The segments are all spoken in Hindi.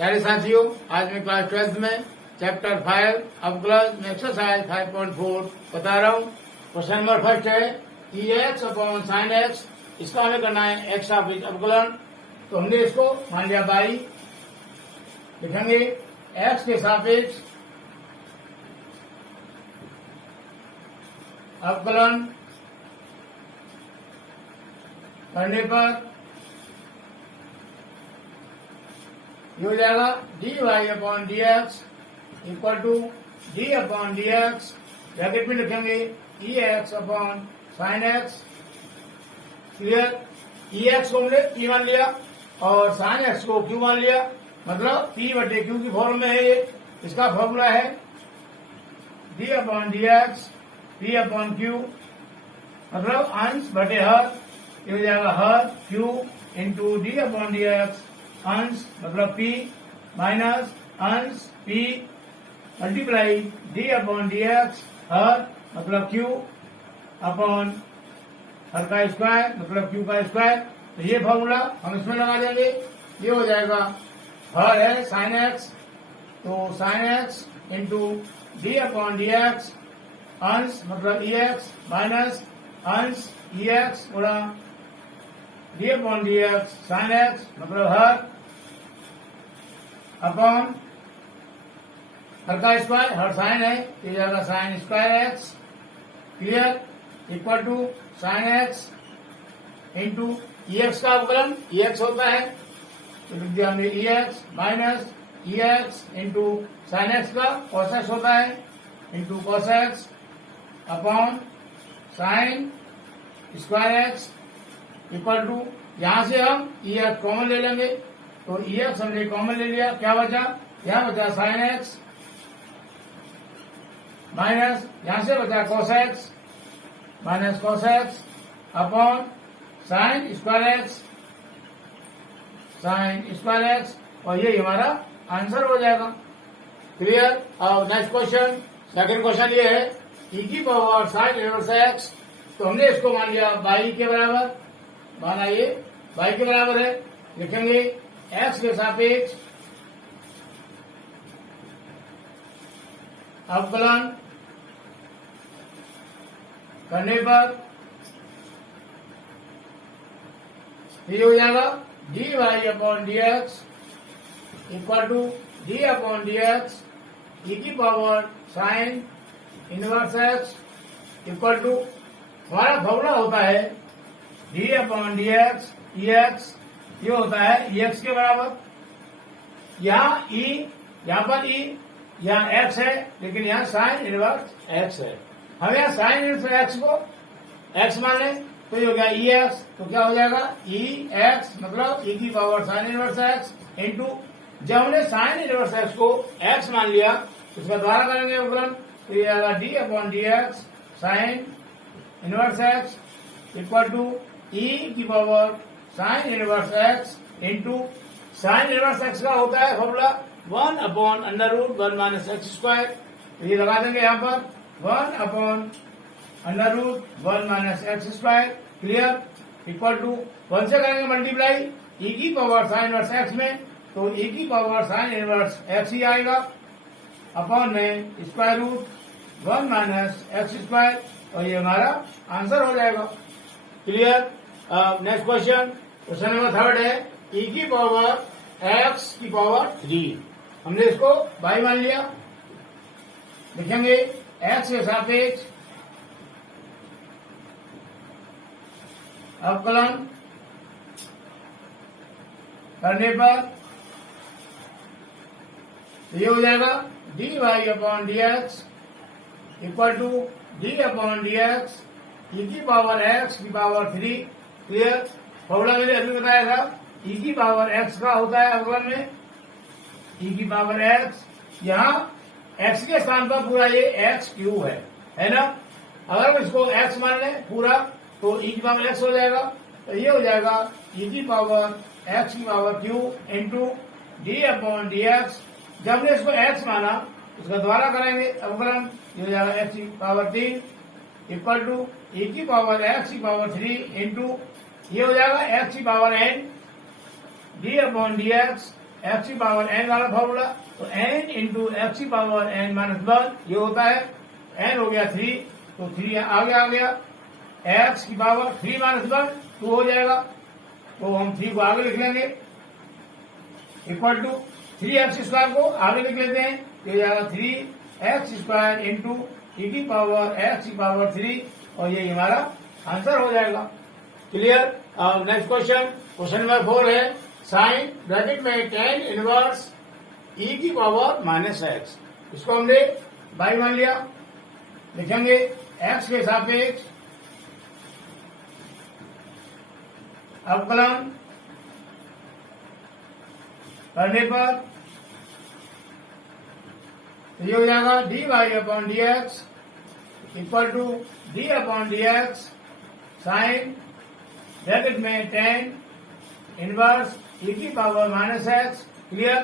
प्यारे साथियों, आज मैं क्लास 12th में चैप्टर 5 अवकलन में एक्सरसाइज 5.4 बता रहा हूँ। क्वेश्चन नंबर फर्स्ट है EX अपॉन साइन एक्स। इसका हमें करना है एक्स सापेक्ष अवकलन। तो हमने इसको मान लिया बाई, लिखेंगे एक्स के सापेक्ष अवकलन करने पर ये हो जाएगा dy upon d x equal to d upon d x, bracket में लिखेंगे EX upon sine x. Clear. EX को हमने P मान लिया और साइन एक्स को Q मान लिया, मतलब P बटे Q की फॉर्म में है ये। इसका फॉर्मूला है D upon d x P upon Q, मतलब अंश बटे हर। ये हो जाएगा हर Q into d upon d x, अंश मतलब P माइनस अंश P multiply d upon d x हर मतलब Q अपॉन हर का स्क्वायर मतलब Q का स्क्वायर। तो ये फॉर्मूला हम इसमें लगा देंगे। ये हो जाएगा हर है साइन एक्स, तो sign x into d upon d x, अंश मतलब EX माइनस अंश EX गुणा D upon d x sine x मतलब हर अपॉन हर का स्क्वायर, हर साइन है, ये जाएगा sine square x. Clear. Equal to sine x into EX का अवकलन EX होता है, तो लिख दिया हमने EX minus EX into sine x का cos x होता है into cos x upon sine square x equal to, यहां से हम EX कॉमन ले लेंगे, तो EX हमने कॉमन ले लिया, क्या बचा, यहां बचा साइन एक्स माइनस यहां से बचा cos x minus cos x upon sine square x, और ये हमारा आंसर हो जाएगा। क्लियर। अब नेक्स्ट क्वेश्चन, सेकंड क्वेश्चन ये है e की पावर साइन इनवर्स एक्स। तो हमने इसको मान लिया बाई के बराबर, माना ये बाई के बराबर है, लिखेंगे एक्स के सापेक्ष अवकलन करने पर ये हो जाएगा dy upon d x equal to d upon d x e की power sine inverse x equal to, हमारा फॉर्मूला होता है d upon d x EX, ये होता है EX के बराबर। यहाँ E, यहाँ पर E, यहाँ X है, लेकिन यहाँ साइन इनवर्स X है। हम यहाँ साइन इनवर्स X को X मान लें, तो ये हो गया EX, तो क्या हो जाएगा EX मतलब E की power sine inverse X into, जब हमने साइन इनवर्स X को X मान लिया, उसका द्वारा करेंगे अवकलन, तो ये आएगा D upon d x sine inverse X equal to E की power sine inverse x into, sine inverse x का होता है formula 1 upon under root 1 minus x square. तो ये लगा देंगे यहाँ पर 1 upon under root 1 minus x square. Clear. Equal to 1 से करेंगे मल्टीप्लाई E की पावर साइन इनवर्स एक्स में, तो E की पावर साइन इनवर्स एक्स ही आएगा अपॉन में square root 1 minus x square, और ये हमारा आंसर हो जाएगा। Clear. Next question, question number third है E की पावर x की पावर 3। हमने इसको बाई मान लिया, लिखेंगे x के सापेक्ष अवकलन करने पर ये हो जाएगा dy upon d x equal to d upon d x e की पावर x की पावर 3। क्लियर। फॉर्मूला मैंने अभी बताया था, E की पावर x का होता है अवकलन में E की पावर x, यहाँ x के स्थान पर पूरा ये x क्यू है ना। अगर हम इसको x मान लें पूरा, तो E की पावर x हो जाएगा, तो ये हो जाएगा E की पावर x की power Q into d upon d x. जब हमने इसको x माना, उसका द्वारा करेंगे अवकलन, ये हो जाएगा x की पावर 3 इक्वल टू E की पावर x की पावर 3 इंटू, ये हो जाएगा x की power n D upon d x x की पावर एन वाला फॉर्मूला, तो एन इंटू एक्स की पावर एन माइनस 1 ये होता है, एन हो गया 3, तो 3 आगे आ गया, एक्स की पावर 3 माइनस 1 2 हो जाएगा, तो हम 3 को आगे लिख लेंगे, इक्वल टू 3x स्क्वायर को आगे लिख लेते हैं, तो ये आएगा 3x स्क्वायर इंटू ई की पावर एक्स की पावर 3, और ये हमारा आंसर हो जाएगा। क्लियर। अब नेक्स्ट क्वेश्चन, क्वेश्चन नंबर 4 है साइन ब्रैकेट में tan इनवर्स ई की पावर माइनस एक्स, इसको हमने बाई मान लिया, लिखेंगे एक्स के सापेक्ष अवकलन करने पर ये हो जाएगा dy upon d x equal to d upon d x sine bracket में tan इनवर्स ई की पावर माइनस एक्स। क्लियर।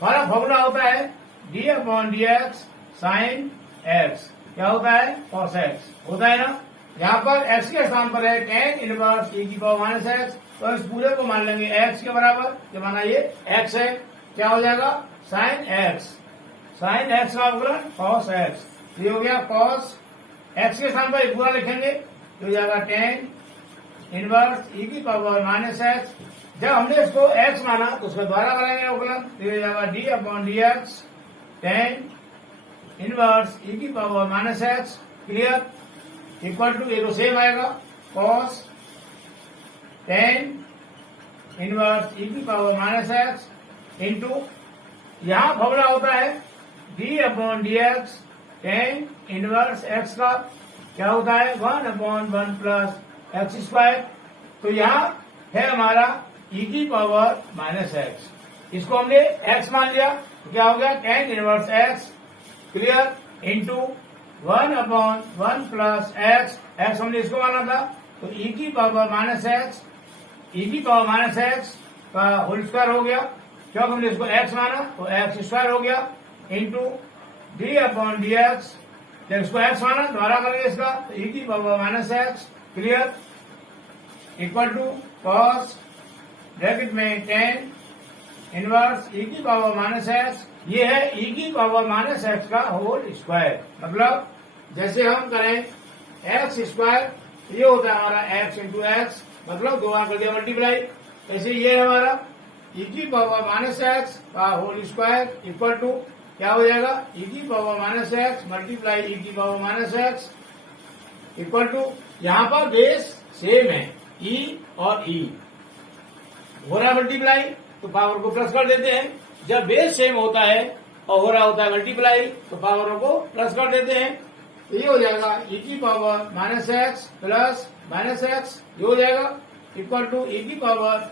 हमारा फॉर्मूला होता है d upon d x sine x, क्या होता है कॉस एक्स होता है ना। यहाँ पर एक्स के स्थान पर है tan इनवर्स ई की पावर माइनस एक्स, तो इस पूरे को मान लेंगे एक्स के बराबर, जो माना ये एक्स है, क्या हो जाएगा साइन एक्स, साइन एक्स का अवकलन कॉस एक्स, ये हो गया कॉस एक्स के स्थान पर पूरा लिखेंगे, तो हो जाएगा tan इनवर्स ई की पावर माइनस एक्स। जब हमने इसको x माना तो उसका द्वारा करेंगे अवकलन, तो ये जाएगा d upon d x tan inverse e की power minus x. Clear. Equal to ये तो सेम आएगा कॉस tan इनवर्स ई की पावर माइनस एक्स इंटू यहाँ फॉर्मूला होता है d upon d x tan inverse x का क्या होता है 1 अपॉन 1 प्लस एक्स स्क्वायर, तो यहाँ है हमारा ई की पावर माइनस एक्स, इसको हमने एक्स मान लिया, तो क्या हो गया tan inverse x. Clear. Into 1 upon 1 plus x, x हमने इसको माना था, तो ई की पावर माइनस एक्स, ई की पावर माइनस एक्स का होल स्क्वायर हो गया, क्योंकि हमने इसको एक्स माना तो एक्स स्क्वायर हो गया, into d upon d x, जब इसको एक्स माना द्वारा करेंगे इसका, तो ई की power minus x. Clear. Equal to cos bracket में tan इनवर्स ई की पावर माइनस एक्स, ये है ई की पावर माइनस एक्स का होल स्क्वायर, मतलब जैसे हम करें एक्स स्क्वायर, ये होता है हमारा एक्स इंटू एक्स, मतलब 2 कर दिया मल्टीप्लाई, ऐसे ये है हमारा ई की पावर माइनस एक्स का होल स्क्वायर इक्वल टू क्या हो जाएगा ई की power minus x multiply e की power minus x equal to, यहाँ पर बेस सेम है ई और ई हो रहा है मल्टीप्लाई, तो पावर को प्लस कर देते हैं, जब बेस सेम होता है और हो रहा होता है मल्टीप्लाई, तो पावरों को प्लस कर देते हैं, तो ये हो जाएगा ई की power minus x plus minus x, ये हो जाएगा इक्वल टू ई की power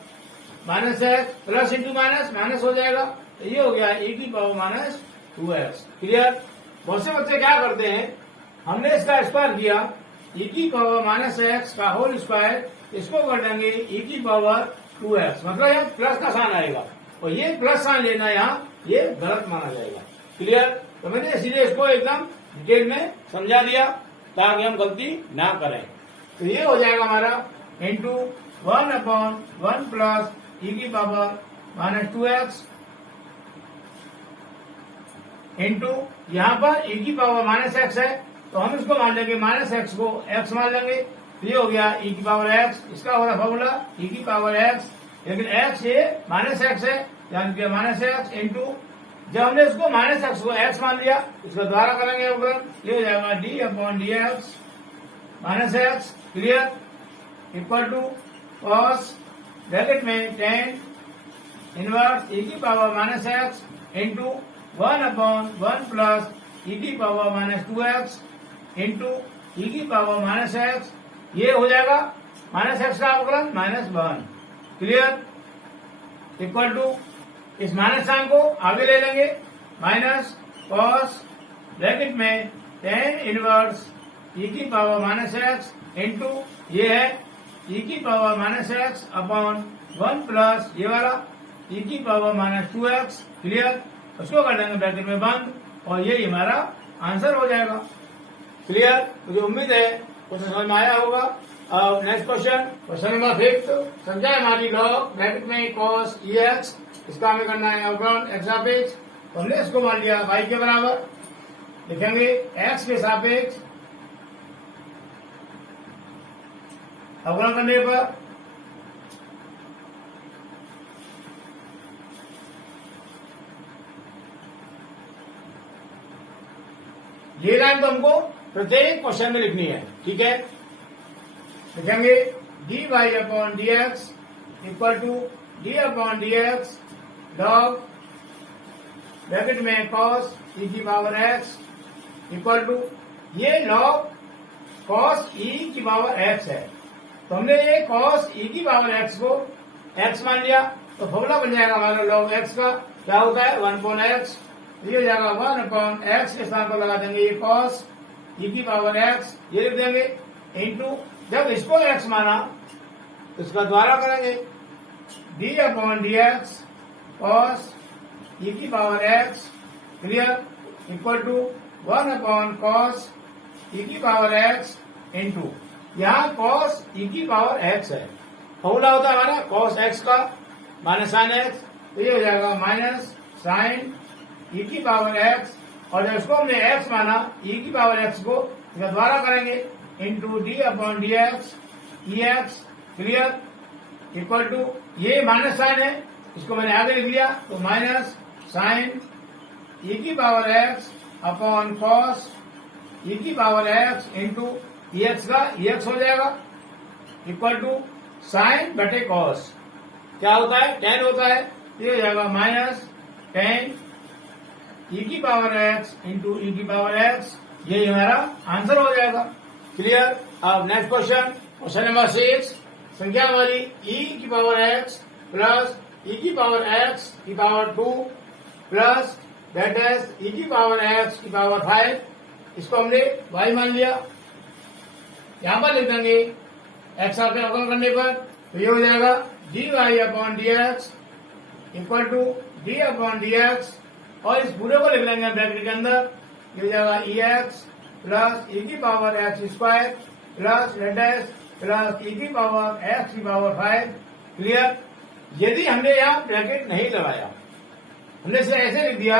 minus x plus into minus minus हो जाएगा, तो ये हो गया ई की पावर माइनस 2x। क्लियर। बहुत से बच्चे क्या करते हैं, हमने इसका स्क्वायर किया ई की पावर माइनस एक्स का होल स्क्वायर, इसको कर देंगे ई की पावर 2x, मतलब यहाँ प्लस का साइन आएगा, और ये प्लस साइन लेना यहाँ ये गलत माना जाएगा। क्लियर। तो मैंने इसलिए इसको एकदम डिटेल में समझा दिया ताकि हम गलती ना करें। तो ये हो जाएगा हमारा इंटू 1 अपॉन 1 प्लस ई की पावर माइनस 2x इंटू यहाँ पर ई की पावर माइनस एक्स है, तो हम इसको मान लेंगे माइनस एक्स को एक्स मान लेंगे, तो ये हो गया ई की पावर एक्स, इसका हो रहा फॉर्मूला ई की पावर एक्स, लेकिन एक्स ये माइनस एक्स है, यानी कि माइनस एक्स इंटू, जब हमने इसको माइनस एक्स को एक्स मान लिया, इसका द्वारा करेंगे अवकलन, ये हो जाएगा d upon d x minus x. Clear. Equal to cos bracket में tan इनवर्स ई की power minus x into 1 upon 1 plus e की पावर माइनस 2x इंटू ई की पावर माइनस एक्स, ये हो जाएगा माइनस एक्स का अवकलन माइनस 1। क्लियर। इक्वल टू इस माइनस साइन को आगे ले लेंगे, माइनस कॉस ब्रैकेट में tan इनवर्स ई की पावर माइनस एक्स इंटू ये है ई की power minus x upon 1 plus ये वाला ई की पावर माइनस 2x। क्लियर। उसको कर देंगे ब्रैकेट में बंद, और ये हमारा आंसर हो जाएगा। क्लियर। मुझे उम्मीद है कुछ समझ में आया होगा। अब नेक्स्ट क्वेश्चन, क्वेश्चन नंबर 5 समझा हमारी लॉग ब्रैकेट में कॉस ई एक्स इसका हमें करना है अवकलन x सापेक्ष। तो हमने इसको मान लिया y के बराबर, लिखेंगे x के सापेक्ष अवकलन करने पर ये लाइन तो हमको प्रत्येक क्वेश्चन में लिखनी है, ठीक है। लिखेंगे dy upon dx equal to d upon dx log bracket में cos e की पावर x इक्वल टू ये log cos e की पावर x है। तो हमने ये cos e की पावर x को x मान लिया, तो फॉर्मूला बन जाएगा हमारा log x का क्या होता है 1 अपॉन x। ये हो जाएगा 1 अपॉन x के स्थान पर लगा देंगे ये cos e की पावर x, ये लिख देंगे इंटू जब इसको x माना तो इसका द्वारा करेंगे d upon dx cos e की power x clear equal to 1 upon cos e की पावर x इंटू यहाँ cos e की पावर x है, फॉर्मूला होता है हमारा cos x का माइनस साइन x, तो ये हो जाएगा माइनस साइन e की पावर x, और जब इसको हमने x माना e की पावर x को इसका द्वारा करेंगे into d upon dx ex clear equal to ये माइनस साइन है, इसको मैंने आगे लिख लिया तो माइनस साइन e की power x upon cos e की पावर x इंटू ex का ex हो जाएगा इक्वल टू साइन बटे cos क्या होता है tan होता है, ये हो जाएगा माइनस tan e की पावर x इंटू e की पावर x, ये हमारा आंसर हो जाएगा क्लियर। अब नेक्स्ट क्वेश्चन, क्वेश्चन नंबर 6, संख्या हमारी e की पावर x प्लस e की पावर x की power 2 plus that is e की पावर x की पावर 5, इसको हमने y मान लिया। यहाँ पर लिख देंगे x साथ में अवकलन करने पर, तो ये हो जाएगा dy upon dx equal to d upon dx, और इस पूरे को लिख लेंगे ब्रैकेट के अंदर, ये हो जाएगा ex प्लस e की पावर x स्क्वायर प्लस लेटेस प्लस e की पावर x की पावर 5 क्लियर। यदि हमने यहाँ ब्रैकेट नहीं लगाया, हमने इसे ऐसे लिख दिया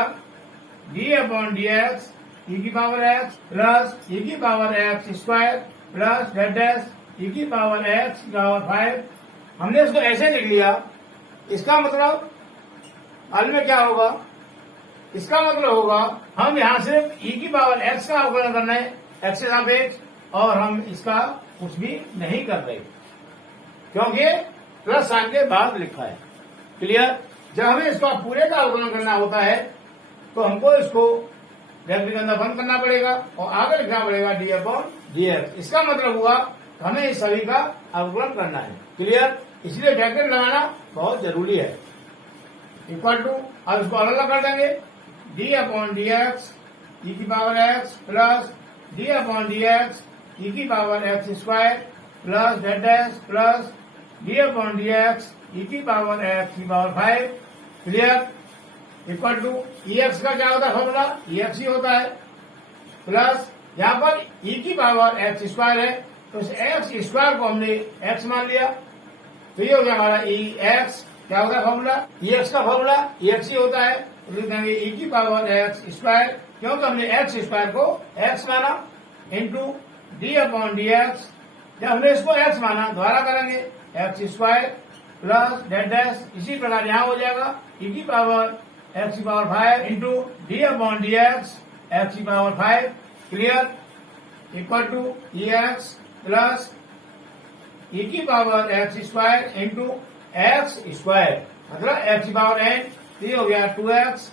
d अपॉन dx e की पावर x प्लस e की पावर x स्क्वायर प्लस लेटेस e की पावर x की पावर 5, हमने इसको ऐसे लिख लिया। इसका मतलब हल में क्या होगा, इसका मतलब होगा हम यहाँ सिर्फ e की पावर x का अवकलन करना है x के सापेक्ष, और हम इसका कुछ भी नहीं कर रहे क्योंकि प्लस साइन के बाद लिखा है क्लियर। जब हमें इसका पूरे का अवकलन करना होता है तो हमको इसको ब्रैकेट के अंदर बंद करना पड़ेगा और आगे लिखना पड़ेगा d अपॉन dx। इसका मतलब हुआ हमें इस सभी का अवकलन करना है क्लियर, इसलिए ब्रैकेट लगाना बहुत जरूरी है इक्वल टू। अब इसको अलग कर देंगे d अपॉन dx e की power x plus d upon dx e की power x square plus z plus d upon dx e की पावर x की power 5 clear equal to ex का क्या होता है फॉर्मूला ex ही होता है, प्लस यहाँ पर e की पावर x स्क्वायर है तो इस x स्क्वायर को हमने x मान लिया, तो ये हो गया हमारा ex क्या होता है फॉर्मूला ex का फॉर्मूला ex ही होता है, लिख देंगे e की पावर x स्क्वायर क्योंकि हमने x स्क्वायर को x माना इंटू d अपॉन dx, जब हमने इसको x माना द्वारा करेंगे x स्क्वायर प्लस डेट, इसी प्रकार यहाँ हो जाएगा e की पावर x की power 5 into d upon dx x की power 5 clear equal to ex plus e की power x square into x square मतलब x की पावर n, ये हो गया 2x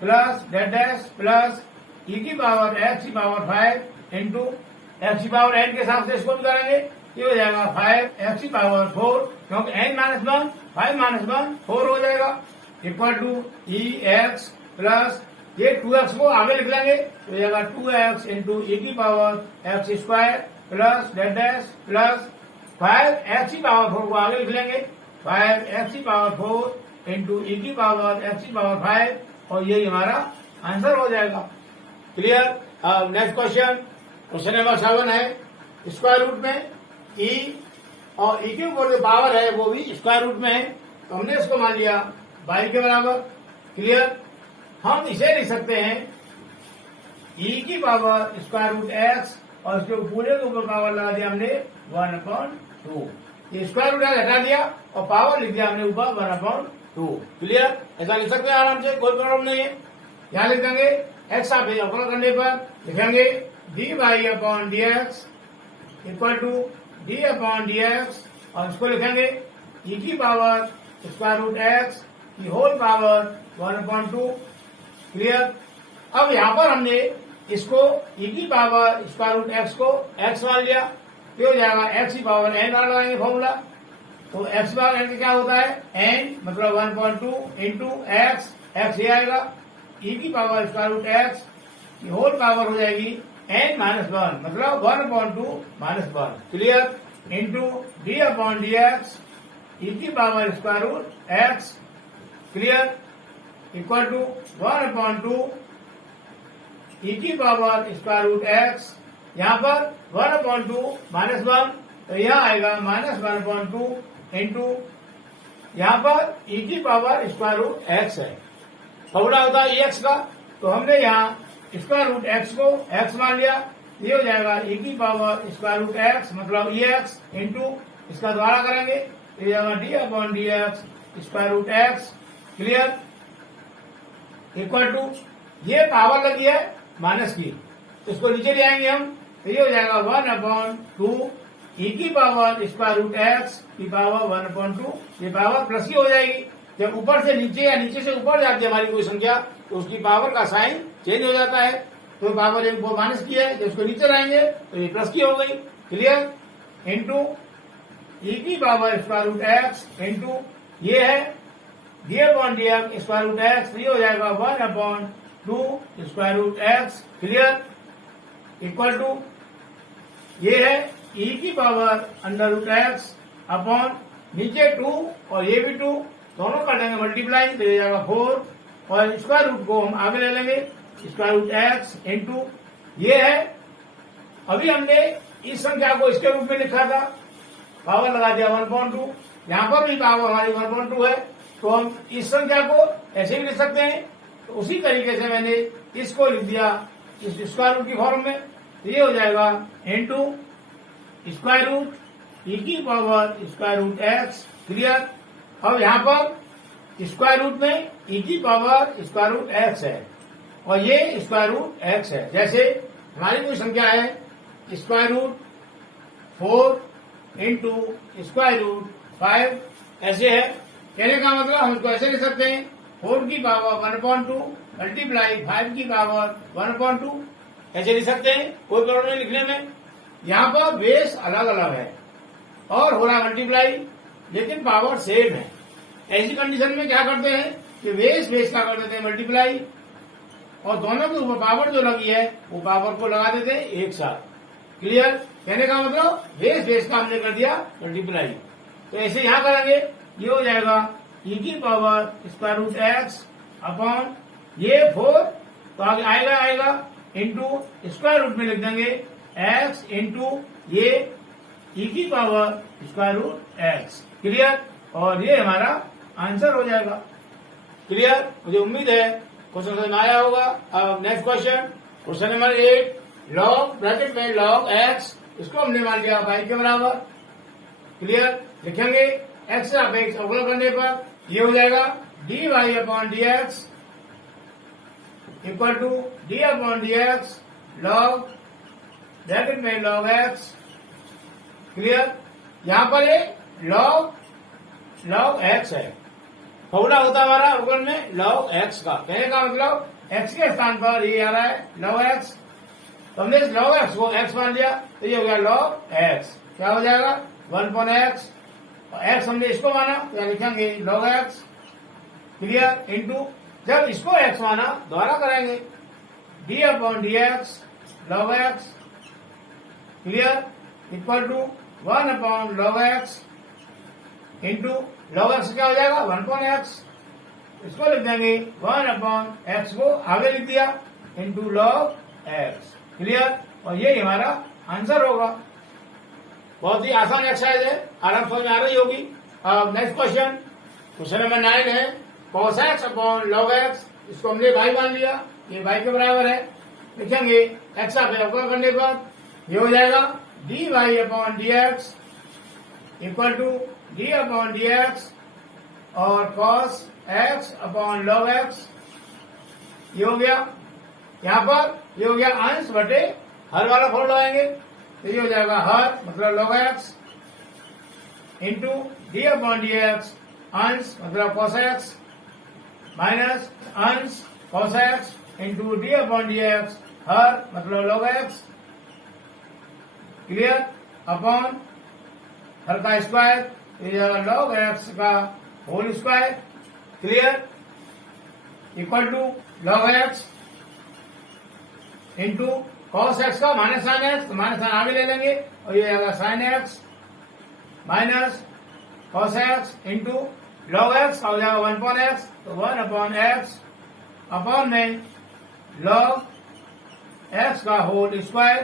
प्लस डेट प्लस e की पावर x की पावर 5 इंटू x की पावर n के हिसाब से इसको भी करेंगे, ये हो जाएगा 5x की पावर 4 क्योंकि n माइनस 1 5 माइनस 1 4 हो जाएगा इक्वल टू ex प्लस ये 2x को आगे लिख लेंगे, तो हो जाएगा 2x इंटू e की पावर x स्क्वायर प्लस डेट प्लस 5x की पावर 4 को आगे लिख लेंगे 5x की पावर 4 इंटू e की पावर x की पावर 5, और यही हमारा आंसर हो जाएगा क्लियर। अब नेक्स्ट क्वेश्चन, क्वेश्चन नंबर 7 है स्क्वायर रूट में e और e के ऊपर जो पावर है वो भी स्क्वायर रूट में है, तो हमने इसको मान लिया y के बराबर। क्लियर। हम इसे लिख सकते हैं e की पावर स्क्वायर रूट एक्स और इसके पूरे के ऊपर पावर लगा दिया हमने 1/2। ये स्क्वायर रूट एक्स हटा दिया और पावर लिख दिया हमने ऊपर 1/2। क्लियर। ऐसा लिख सकते हैं आराम से, कोई प्रॉब्लम नहीं है। यहाँ लिख देंगे एक्स आप अवकलन करने पर लिखेंगे dy/dx इक्वल टू d/dx और इसको लिखेंगे e की पावर स्क्वायर रूट एक्स की होल पावर 1/2। क्लियर। अब यहाँ पर हमने इसको e की पावर स्क्वायर रूट एक्स को x मान लिया, तो हो जाएगा x की पावर n बार लगाएंगे फॉर्मूला। तो x बार n क्या होता है, n मतलब 1/2 इंटू x ये आएगा e की पावर स्क्वायर रूट एक्स की होल पावर हो जाएगी n -1 मतलब 1/2 -1। क्लियर। इंटू d/dx e की power square root x. Clear. Equal to 1/2 e की पावर स्क्वायर रूट एक्स। यहाँ पर 1/2 -1 तो यहाँ आएगा -1/2 इंटू यहाँ पर e की पावर स्क्वायर रूट एक्स है, फॉर्मूला होता है एक्स का। तो हमने यहाँ स्क्वायर रूट एक्स को x मान लिया, ये हो जाएगा e की पावर स्क्वायर रूट एक्स मतलब एक्स इंटू इसका द्वारा करेंगे तो ये होगा d/dx square root x. Clear. Equal to ये पावर लगी है माइनस की, तो इसको नीचे ले आएंगे हम, तो ये हो जाएगा 1/2 e की पावर स्क्वायर रूट एक्स की पावर 1/2। ये पावर प्लस की हो जाएगी। जब ऊपर से नीचे या नीचे से ऊपर जाती है हमारी कोई संख्या तो उसकी पावर का साइन चेंज हो जाता है। तो पावर एक माइनस की है, जब उसको नीचे लाएंगे तो ये प्लस की हो गई। क्लियर। इंटू e की power square root x into ये है d/dx स्क्वायर रूट एक्स, ये हो जाएगा 1/2 square root x. Clear. Equal to ये है e की power under root x upon नीचे 2 और ये भी 2 दोनों कर देंगे मल्टीप्लाई तो ये जाएगा 4 और स्क्वायर रूट को हम आगे ले लेंगे स्क्वायर रूट एक्स इंटू ये है। अभी हमने इस संख्या को इसके रूप में लिखा था, पावर लगा दिया 1/2। यहाँ पर भी पावर हमारी 1/2 है, तो हम इस संख्या को ऐसे भी लिख सकते हैं। तो उसी तरीके से मैंने इसको लिख दिया इस स्क्वायर रूट की फॉर्म में, तो ये हो जाएगा इंटू स्क्वायर रूट e की power square root x. Clear. अब यहाँ पर स्क्वायर रूट में e की पावर स्क्वायर रूट एक्स है और ये स्क्वायर रूट एक्स है। जैसे हमारी कोई संख्या है square root 4 into square root 5 ऐसे है। कहने का मतलब हम इसको ऐसे लिख सकते हैं 4 की पावर 1/2 मल्टीप्लाई 5 की पावर 1/2 ऐसे लिख सकते हैं, कोई प्रॉब्लम नहीं लिखने में। यहाँ पर बेस अलग अलग है और हो रहा है मल्टीप्लाई लेकिन पावर सेम है। ऐसी कंडीशन में क्या करते हैं कि बेस का कर देते हैं मल्टीप्लाई और दोनों के ऊपर पावर जो लगी है वो पावर को लगा देते हैं एक साथ। क्लियर। कहने का मतलब बेस का हमने कर दिया मल्टीप्लाई। तो ऐसे यहाँ करेंगे, ये हो जाएगा e की power square root x upon ये 4 तो आगे आएगा इंटू स्क्वायर रूट में लिख देंगे x इंटू ये e की power square root x. Clear. और ये हमारा आंसर हो जाएगा। क्लियर। मुझे उम्मीद है क्वेश्चन समझ आया होगा। अब next question number 8 log bracket में लॉग एक्स, इसको हमने मान लिया y के बराबर। क्लियर। लिखेंगे x से अपेक्ष अवकलन करने पर ये हो जाएगा dy/dx equal to d/dx log bracket में लॉग एक्स। क्लियर। यहाँ पर ये लॉग एक्स है, फॉर्मूला होता है हमारा अवकलन में लॉग एक्स का। कहने का मतलब एक्स के स्थान पर ये आ रहा है लॉग एक्स, तो हमने इस लॉग एक्स को एक्स मान लिया तो ये हो गया लॉग एक्स। क्या हो जाएगा 1/x और एक्स हमने इसको माना तो यहाँ लिखेंगे लॉग एक्स। क्लियर। इंटू जब इसको एक्स माना दोबारा करेंगे d/dx log x. Clear. Equal to 1/log x into log x क्या हो जाएगा 1/x, इसको लिख देंगे 1/x को आगे लिख दिया इंटू लॉग एक्स। क्लियर। और ये हमारा आंसर होगा। बहुत ही आसान एक्सरसाइज है, आराम समझ में आ रही होगी। अब नेक्स्ट क्वेश्चन नंबर 9 है cos x upon log x, इसको हमने y मान लिया, ये y के बराबर है। लिखेंगे x का अवकलन करने पर ये हो जाएगा dy upon dx equal to d upon dx और cos x upon log x, ये हो गया। यहाँ पर ये हो गया अंश बटे हर वाला फोड़ लगाएंगे तो ये हो जाएगा हर मतलब log x into d upon d x अंश मतलब cos x माइनस अंश cos x into d upon d x हर मतलब log x, क्लियर, अपॉन हर का स्क्वायर ये जाएगा log x का whole square, clear, equal to log x into cos x का माइनस साइन एक्स, तो माइनस साइन आगे ले लेंगे और ये जाएगा sine x minus cos x into log x का हो जाएगा 1 अपॉन x, तो 1 अपॉन x अपॉन में log x का whole square,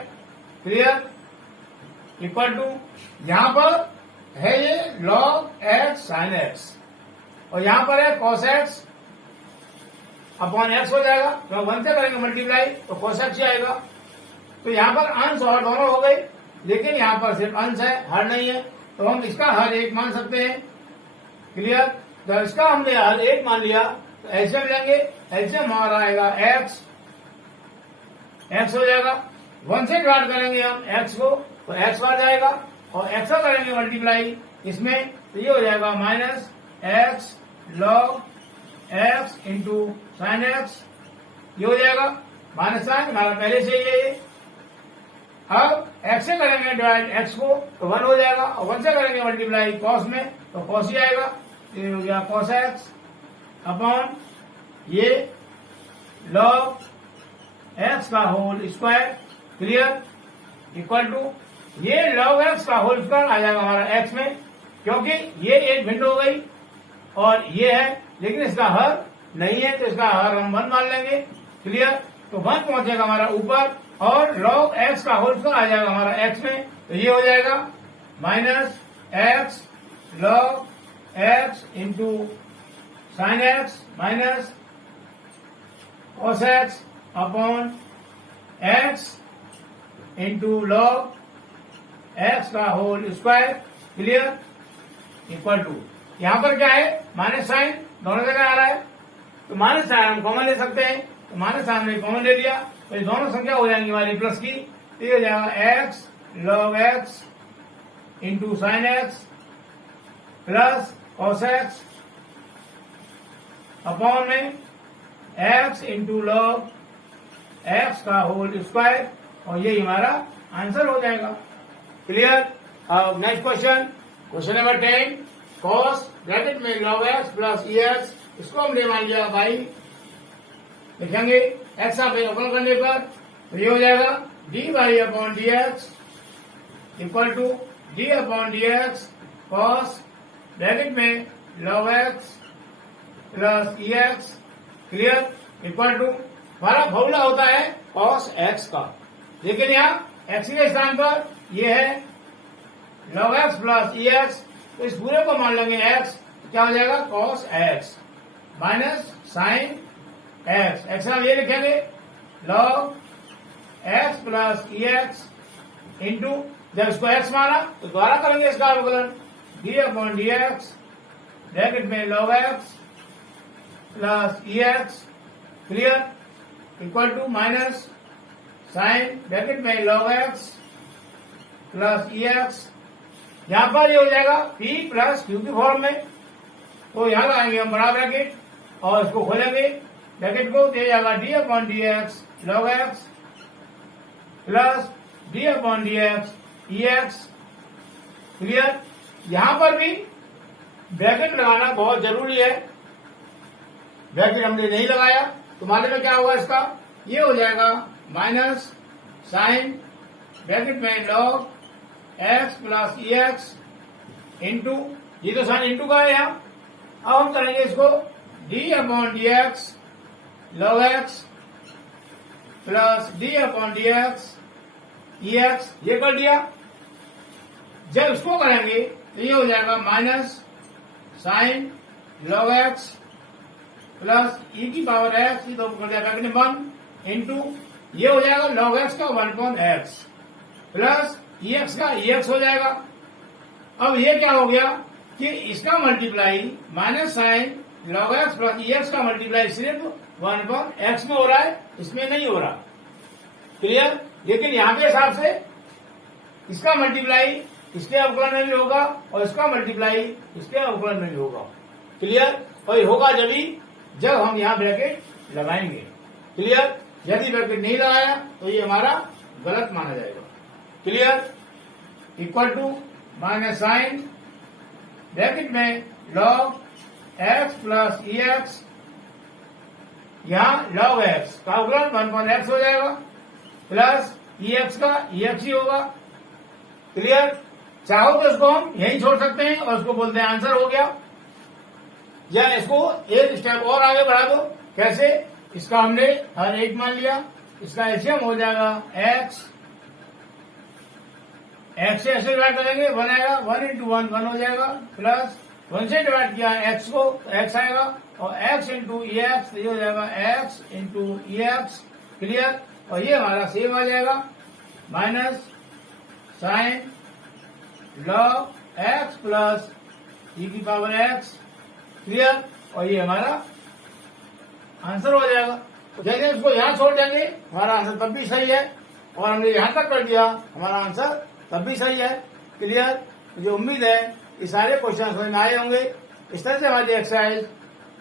clear, equal to यहाँ पर है ये log x sin x और यहाँ पर है cos x अपॉन x हो जाएगा, तो 1 से करेंगे मल्टीप्लाई तो cos x ही आएगा। तो यहाँ पर अंश और दोनों हो गए, लेकिन यहाँ पर सिर्फ अंश है, हर नहीं है, तो हम इसका हर एक मान सकते हैं, क्लियर। तो इसका हमने हर एक मान लिया तो एलसीएम लेंगे, एलसीएम हमारा आएगा x हो जाएगा, 1 से डिवाइड करेंगे हम x को तो x बार जाएगा और x का करेंगे मल्टीप्लाई इसमें तो ये हो जाएगा minus x log x into sine x, ये हो जाएगा माइनस साइन हमारा पहले से ही है। अब x से करेंगे डिवाइड x को तो 1 हो जाएगा और 1 से करेंगे मल्टीप्लाई cos में तो cos ही आएगा, तो ये हो गया cos x अपॉन ये log x का whole square, clear, equal to ये log x का होल स्क्वायर आ जाएगा हमारा x में, क्योंकि ये एक भिन्न हो गई और ये है लेकिन इसका हर नहीं है तो इसका हर हम 1 मान लेंगे, क्लियर। तो 1 पहुंचेगा हमारा ऊपर और log x का होल स्क्वायर आ जाएगा हमारा x में, तो ये हो जाएगा minus x log x into sine x minus cos x upon x into log x का whole square, clear, equal to यहाँ पर क्या है माइनस साइन दोनों जगह आ रहा है तो माइनस साइन हम कॉमन ले सकते हैं, तो माइनस साइन हमने कॉमन ले लिया तो ये दोनों संख्या हो जाएंगी हमारी प्लस की, तो ये हो जाएगा x log x into sine x plus cos x upon में x इंटू log x का होल स्क्वायर और यही हमारा आंसर हो जाएगा, क्लियर। अब next question, question number 10, cos bracket में log x प्लस ex, इसको हमने मान लिया भाई, लिखेंगे x का अवकलन करने पर तो ये हो जाएगा dy upon dx equal to d upon dx cos bracket में log x plus ex, clear, equal to हमारा फॉर्मूला होता है cos x का, लेकिन यहाँ x के स्थान पर ये है log x प्लस ex, तो इस पूरे को मान लेंगे x, क्या हो जाएगा cos x minus sine x, x हम ये लिखेंगे log x plus ex into जब इसको x माना तो दोबारा करेंगे इसका अवकलन d अपॉन dx ब्रैकेट में log x plus ex, clear, equal to minus sine bracket में log x प्लस ex, यहाँ पर ये हो जाएगा p प्लस q की फॉर्म में, तो यहाँ लगाएंगे हम बड़ा ब्रैकेट और इसको खोलेंगे ब्रैकेट को, दे जाएगा d upon d x log x plus d upon d x ex, clear. यहाँ पर भी ब्रैकेट लगाना बहुत जरूरी है, ब्रैकेट हमने नहीं लगाया तो मालूम में क्या होगा इसका, ये हो जाएगा माइनस साइन ब्रैकेट में log x plus ex into, ये तो साइन इंटू का है यहाँ, अब हम करेंगे इसको d upon d x log x plus d upon d x ex, ये कर दिया। जब इसको करेंगे तो ये हो जाएगा minus sine log x plus e की पावर एक्स, ये दो कर दिया ब्रैकेट में 1 इंटू ये हो जाएगा लॉग एक्स का 1/x प्लस ई एक्स का ई एक्स हो जाएगा। अब ये क्या हो गया कि इसका multiply minus sine log x plus e x का मल्टीप्लाई सिर्फ 1/x में हो रहा है, इसमें नहीं हो रहा। क्लियर? लेकिन यहाँ के हिसाब से इसका मल्टीप्लाई इसके अवकलन में भी होगा और इसका मल्टीप्लाई इसके अवकलन में भी होगा। क्लियर? और ये होगा जब हम यहाँ ब्रैकेट लगाएंगे। क्लियर? यदि ब्रैकेट नहीं लगाया तो ये हमारा गलत माना जाएगा। Clear? Equal to minus sine bracket में log x plus e x, यहाँ लॉग एक्स का अवकलन 1/x हो जाएगा प्लस ई एक्स का ई एक्स ही होगा। क्लियर? चाहो तो इसको हम यही छोड़ सकते हैं और इसको बोलते हैं आंसर हो गया, या इसको एक स्टेप और आगे बढ़ा दो। कैसे? इसका हमने हर एक मान लिया, इसका एलसीएम हो जाएगा एक्स से ऐसे डिवाइड करेंगे 1 आएगा, 1 इंटू 1 हो जाएगा प्लस 1 से डिवाइड किया एक्स को एक्स आएगा और एक्स इंटू ई एक्स, ये हो जाएगा x into e x. Clear? और ये हमारा सेम आ जाएगा minus sine log x plus e की पावर एक्स। क्लियर? और ये हमारा आंसर हो जाएगा। तो जैसे इसको यहां छोड़ देंगे हमारा आंसर तब भी सही है, और हमने यहां तक कर दिया हमारा आंसर तब भी सही है। क्लियर? मुझे उम्मीद है ये सारे क्वेश्चन समझ में आए होंगे। इस तरह से हमारी एक्सरसाइज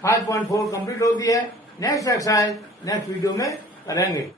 5.4 कंप्लीट होती है। नेक्स्ट एक्सरसाइज नेक्स्ट वीडियो में करेंगे।